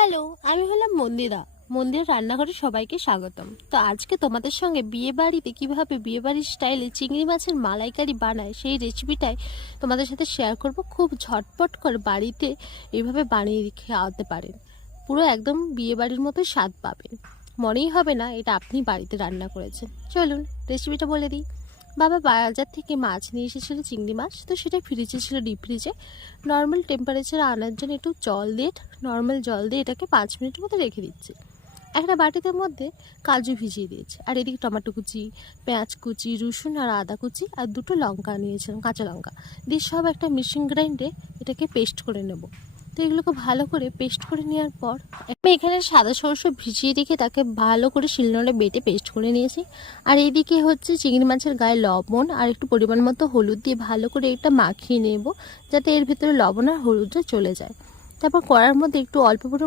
Hello, আমি হলাম মন্দিরা। মন্দির রান্নাঘরে সবাইকে স্বাগতম। তো আজকে তোমাদের সঙ্গে বিয়ে বাড়িতে কীভাবে বিয়েবাড়ির স্টাইলে চিংড়ি মাছের মালাইকারি বানায় সেই রেসিপিটাই তোমাদের সাথে শেয়ার করব। খুব ঝটপট করে বাড়িতে এইভাবে বানিয়ে খাওয়াতে পারেন, পুরো একদম বিয়েবাড়ির মতো স্বাদ পাবেন। মনেই হবে না এটা আপনি বাড়িতে রান্না করেছেন। চলুন রেসিপিটা বলে দিই। বাবা বাজার থেকে মাছ নিয়ে এসেছিলো, চিংড়ি মাছ। তো সেটা ফ্রিজে ছিল, ডিপ ফ্রিজে। নর্মাল টেম্পারেচারে আনার জন্য একটু নর্মাল জল দিয়ে এটাকে 5 মিনিটের মতো রেখে দিচ্ছি। একটা বাটিতে মধ্যে কাজু ভিজিয়ে দিয়েছি, আর এদিকে টমেটো কুচি, পেঁয়াজ কুচি, রসুন আর আদা কুচি আর 2টো লঙ্কা নিয়েছিলাম, কাঁচা লঙ্কা দিয়ে সব একটা মিক্সিং গ্রাইন্ডে এটাকে পেস্ট করে নেব। তো এগুলোকে ভালো করে পেস্ট করে নেওয়ার পর আমি এখানে সাদা সরষে ভিজিয়ে রেখে তাকে ভালো করে শিলনোড়ে বেটে পেস্ট করে নিয়েছি। আর এইদিকে হচ্ছে চিংড়ি মাছের গায়ে লবণ আর একটু পরিমাণ মতো হলুদ দিয়ে ভালো করে এটা মাখিয়ে নেব, যাতে এর ভিতরে লবণ আর হলুদটা চলে যায়। তারপর কড়ার মধ্যে একটু অল্প